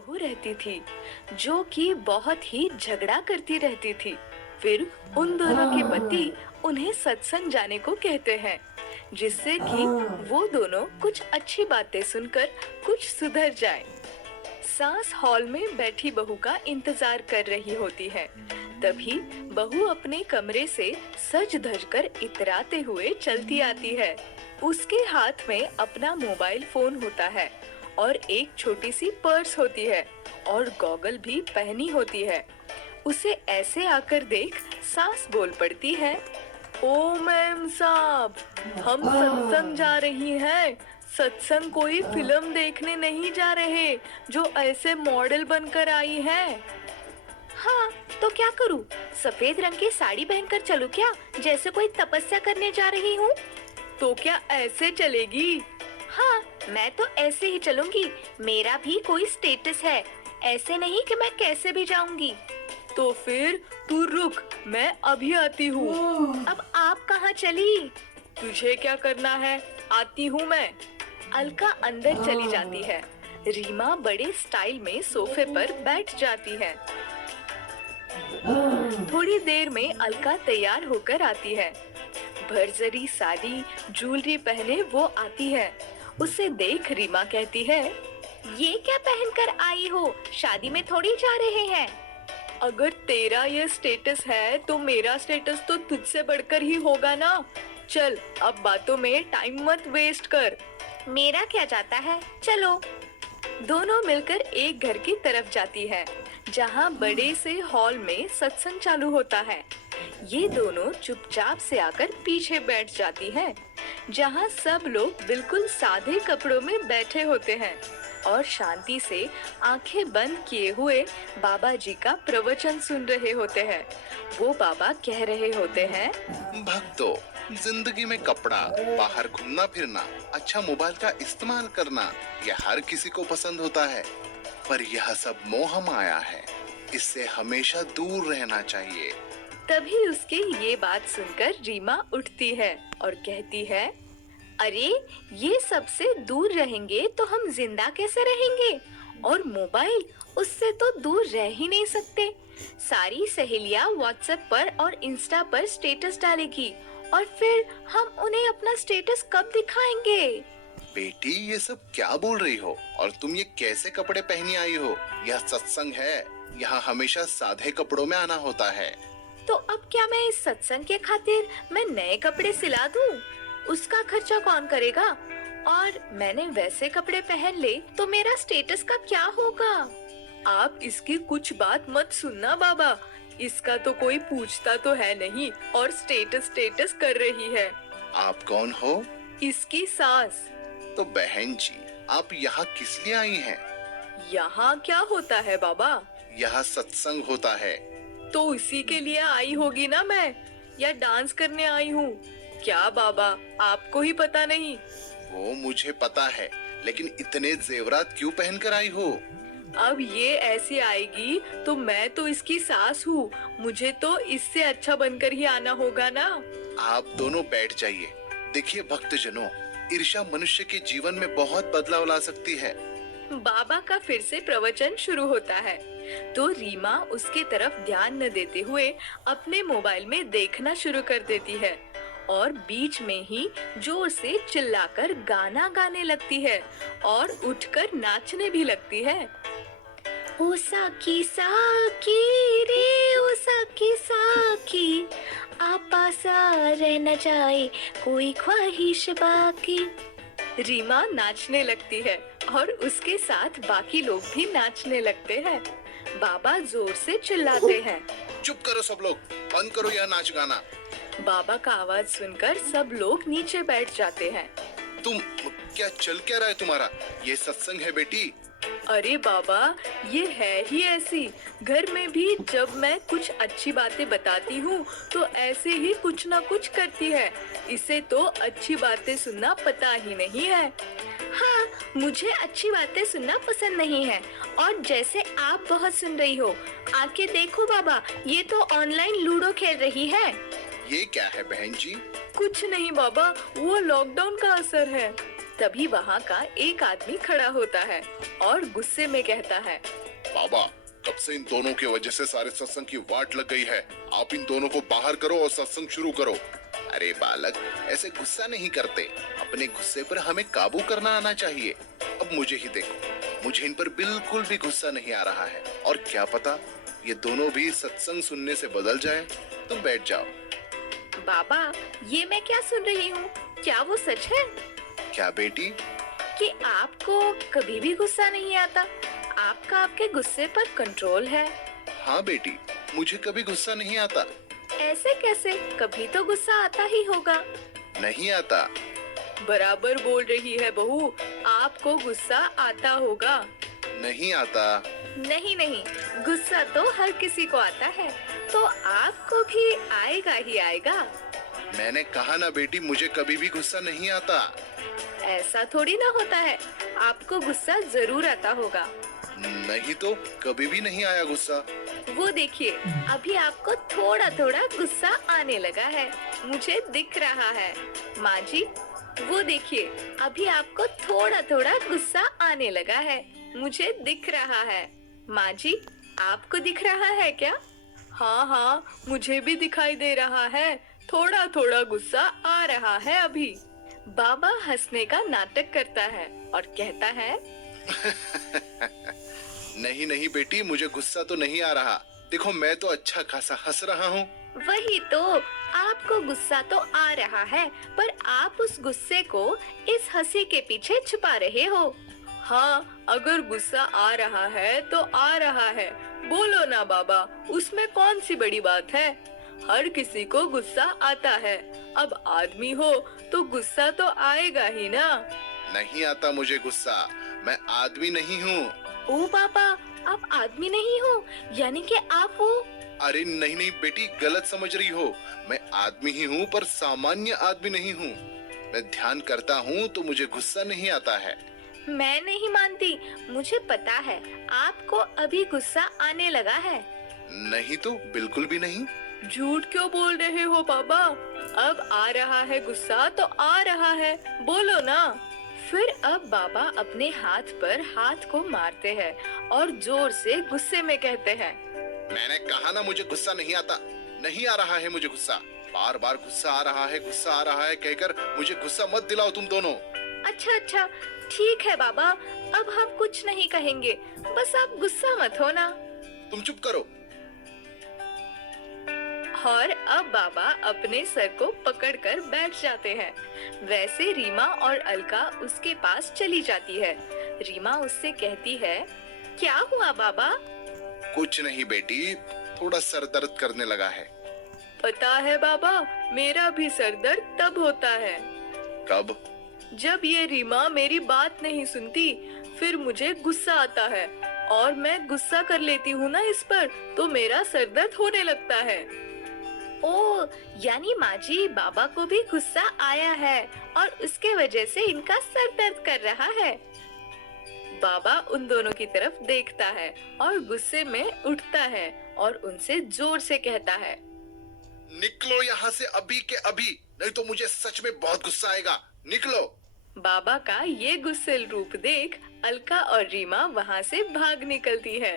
बहू रहती थी जो कि बहुत ही झगड़ा करती रहती थी। फिर उन दोनों के पति उन्हें सत्संग जाने को कहते हैं, जिससे कि वो दोनों कुछ अच्छी बातें सुनकर कुछ सुधर जाएं। सास हॉल में बैठी बहू का इंतजार कर रही होती है। तभी बहू अपने कमरे से सज धज कर इतराते हुए चलती आती है। उसके हाथ में अपना मोबाइल फोन होता है और एक छोटी सी पर्स होती है और गॉगल भी पहनी होती है। उसे ऐसे आकर देख सास बोल पड़ती है, ओ मैम साहब, हम सत्संग जा रही हैं। सत्संग कोई फिल्म देखने नहीं जा रहे जो ऐसे मॉडल बनकर आई है। हाँ, तो क्या करूँ? सफेद रंग की साड़ी पहनकर चलूं क्या, जैसे कोई तपस्या करने जा रही हूँ? तो क्या ऐसे चलेगी? हाँ, मैं तो ऐसे ही चलूंगी। मेरा भी कोई स्टेटस है, ऐसे नहीं कि मैं कैसे भी जाऊंगी। तो फिर तू रुक, मैं अभी आती हूँ। अब आप कहाँ चली? तुझे क्या करना है, आती हूँ मैं। अलका अंदर चली जाती है। रीमा बड़े स्टाइल में सोफे पर बैठ जाती है। थोड़ी देर में अलका तैयार होकर आती है। भरजरी साड़ी ज्वेलरी पहने वो आती है। उसे देख रीमा कहती है, ये क्या पहनकर आई हो? शादी में थोड़ी जा रहे हैं। अगर तेरा ये स्टेटस है तो मेरा स्टेटस तो तुझसे बढ़कर ही होगा ना। चल, अब बातों में टाइम मत वेस्ट कर। मेरा क्या जाता है, चलो। दोनों मिलकर एक घर की तरफ जाती है, जहाँ बड़े से हॉल में सत्संग चालू होता है। ये दोनों चुपचाप से आकर पीछे बैठ जाती है, जहाँ सब लोग बिल्कुल सादे कपड़ों में बैठे होते हैं और शांति से आंखें बंद किए हुए बाबा जी का प्रवचन सुन रहे होते हैं। वो बाबा कह रहे होते हैं, भक्तों, जिंदगी में कपड़ा, बाहर घूमना फिरना, अच्छा मोबाइल का इस्तेमाल करना, यह हर किसी को पसंद होता है, पर यह सब मोह माया है। इससे हमेशा दूर रहना चाहिए। तभी उसके ये बात सुनकर रीमा उठती है और कहती है, अरे, ये सबसे दूर रहेंगे तो हम जिंदा कैसे रहेंगे? और मोबाइल, उससे तो दूर रह ही नहीं सकते। सारी सहेलियां व्हाट्सएप पर और इंस्टा पर स्टेटस डालेगी और फिर हम उन्हें अपना स्टेटस कब दिखाएंगे? बेटी, ये सब क्या बोल रही हो? और तुम ये कैसे कपड़े पहनी आई हो? यह सत्संग है, यहाँ हमेशा सादे कपड़ों में आना होता है। तो अब क्या मैं इस सत्संग के खातिर मैं नए कपड़े सिला दूं? उसका खर्चा कौन करेगा? और मैंने वैसे कपड़े पहन ले तो मेरा स्टेटस का क्या होगा? आप इसकी कुछ बात मत सुनना बाबा, इसका तो कोई पूछता तो है नहीं और स्टेटस स्टेटस कर रही है। आप कौन हो? इसकी सास। तो बहन जी, आप यहाँ किस लिए आई हैं? यहाँ क्या होता है बाबा? यहाँ सत्संग होता है। तो इसी के लिए आई होगी ना मैं, या डांस करने आई हूँ? क्या बाबा, आपको ही पता नहीं? वो मुझे पता है, लेकिन इतने जेवरात क्यों पहनकर आई हो? अब ये ऐसी आएगी तो मैं तो इसकी सास हूँ, मुझे तो इससे अच्छा बनकर ही आना होगा ना। आप दोनों बैठ जाइए। देखिए भक्तजनों, ईर्ष्या मनुष्य के जीवन में बहुत बदलाव ला सकती है। बाबा का फिर से प्रवचन शुरू होता है तो रीमा उसके तरफ ध्यान न देते हुए अपने मोबाइल में देखना शुरू कर देती है और बीच में ही जोर से चिल्लाकर गाना गाने लगती है और उठकर नाचने भी लगती है। ओ साकी साकी रे, ओ साकी साकी, आपा सा रह न जाए कोई ख्वाहिश बाकी। रीमा नाचने लगती है और उसके साथ बाकी लोग भी नाचने लगते हैं। बाबा जोर से चिल्लाते हैं, चुप करो सब लोग, बंद करो यह नाच गाना। बाबा का आवाज सुनकर सब लोग नीचे बैठ जाते हैं। तुम क्या चल क्या रहा है तुम्हारा? ये सत्संग है बेटी। अरे बाबा, ये है ही ऐसी। घर में भी जब मैं कुछ अच्छी बातें बताती हूँ तो ऐसे ही कुछ ना कुछ करती है। इसे तो अच्छी बातें सुनना पता ही नहीं है। हाँ, मुझे अच्छी बातें सुनना पसंद नहीं है और जैसे आप बहुत सुन रही हो। आके देखो बाबा, ये तो ऑनलाइन लूडो खेल रही है। ये क्या है बहन जी? कुछ नहीं बाबा, वो लॉकडाउन का असर है। तभी वहाँ का एक आदमी खड़ा होता है और गुस्से में कहता है, बाबा, कब से इन दोनों की वजह से सारे सत्संग की वाट लग गई है। आप इन दोनों को बाहर करो और सत्संग शुरू करो। अरे बालक, ऐसे गुस्सा नहीं करते। अपने गुस्से पर हमें काबू करना आना चाहिए। अब मुझे ही देखो, मुझे इन पर बिल्कुल भी गुस्सा नहीं आ रहा है। और क्या पता ये दोनों भी सत्संग सुनने से बदल जाए। तुम बैठ जाओ। बाबा, ये मैं क्या सुन रही हूँ? क्या वो सच है क्या बेटी? कि आपको कभी भी गुस्सा नहीं आता? आपका आपके गुस्से पर कंट्रोल है? हाँ बेटी, मुझे कभी गुस्सा नहीं आता। ऐसे कैसे? कभी तो गुस्सा आता ही होगा। नहीं आता। बराबर बोल रही है बहू, आपको गुस्सा आता होगा। नहीं आता। नहीं नहीं, गुस्सा तो हर किसी को आता है, तो आपको भी आएगा ही आएगा। मैंने कहा ना बेटी, मुझे कभी भी गुस्सा नहीं आता। ऐसा थोड़ी ना होता है, आपको गुस्सा जरूर आता होगा। नहीं तो कभी भी नहीं आया गुस्सा। वो देखिए, अभी आपको थोड़ा थोड़ा गुस्सा आने लगा है, मुझे दिख रहा है। माँ जी, वो देखिए, अभी आपको थोड़ा थोड़ा गुस्सा आने लगा है, मुझे दिख रहा है। माँ जी, आपको दिख रहा है क्या? हाँ हाँ, मुझे भी दिखाई दे रहा है, थोड़ा थोड़ा गुस्सा आ रहा है अभी। बाबा हंसने का नाटक करता है और कहता है, नहीं नहीं बेटी, मुझे गुस्सा तो नहीं आ रहा। देखो, मैं तो अच्छा खासा हंस रहा हूँ। वही तो, आपको गुस्सा तो आ रहा है, पर आप उस गुस्से को इस हंसी के पीछे छुपा रहे हो। हाँ, अगर गुस्सा आ रहा है तो आ रहा है, बोलो ना बाबा, उसमें कौन सी बड़ी बात है? हर किसी को गुस्सा आता है। अब आदमी हो तो गुस्सा तो आएगा ही ना। नहीं आता मुझे गुस्सा, मैं आदमी नहीं हूँ। ओ बाबा, आप आदमी नहीं हो, यानी कि आप वो। अरे नहीं नहीं बेटी, गलत समझ रही हो। मैं आदमी ही हूँ, पर सामान्य आदमी नहीं हूँ। मैं ध्यान करता हूँ तो मुझे गुस्सा नहीं आता है। मैं नहीं मानती, मुझे पता है आपको अभी गुस्सा आने लगा है। नहीं तो बिल्कुल भी नहीं। झूठ क्यों बोल रहे हो बाबा? अब आ रहा है गुस्सा तो आ रहा है, बोलो ना। फिर अब बाबा अपने हाथ पर हाथ को मारते हैं और जोर से गुस्से में कहते हैं, मैंने कहा ना, मुझे गुस्सा नहीं आता। नहीं आ रहा है मुझे गुस्सा। बार बार गुस्सा आ रहा है, गुस्सा आ रहा है कहकर मुझे गुस्सा मत दिलाओ तुम दोनों। अच्छा अच्छा, ठीक है बाबा, अब हम कुछ नहीं कहेंगे, बस आप गुस्सा मत होना। तुम चुप करो। और अब बाबा अपने सर को पकड़कर बैठ जाते हैं। वैसे रीमा और अलका उसके पास चली जाती है। रीमा उससे कहती है, क्या हुआ बाबा? कुछ नहीं बेटी, थोड़ा सर दर्द करने लगा है। पता है बाबा, मेरा भी सर दर्द तब होता है। कब? जब ये रीमा मेरी बात नहीं सुनती, फिर मुझे गुस्सा आता है और मैं गुस्सा कर लेती हूँ ना इस पर, तो मेरा सर दर्द होने लगता है। ओ, यानी माँ जी, बाबा को भी गुस्सा आया है और उसके वजह से इनका सर दर्द कर रहा है। बाबा उन दोनों की तरफ देखता है और गुस्से में उठता है और उनसे जोर से कहता है, निकलो यहाँ से अभी के अभी, नहीं तो मुझे सच में बहुत गुस्सा आएगा। निकलो। बाबा का ये गुस्सेल रूप देख अलका और रीमा वहाँ से भाग निकलती है।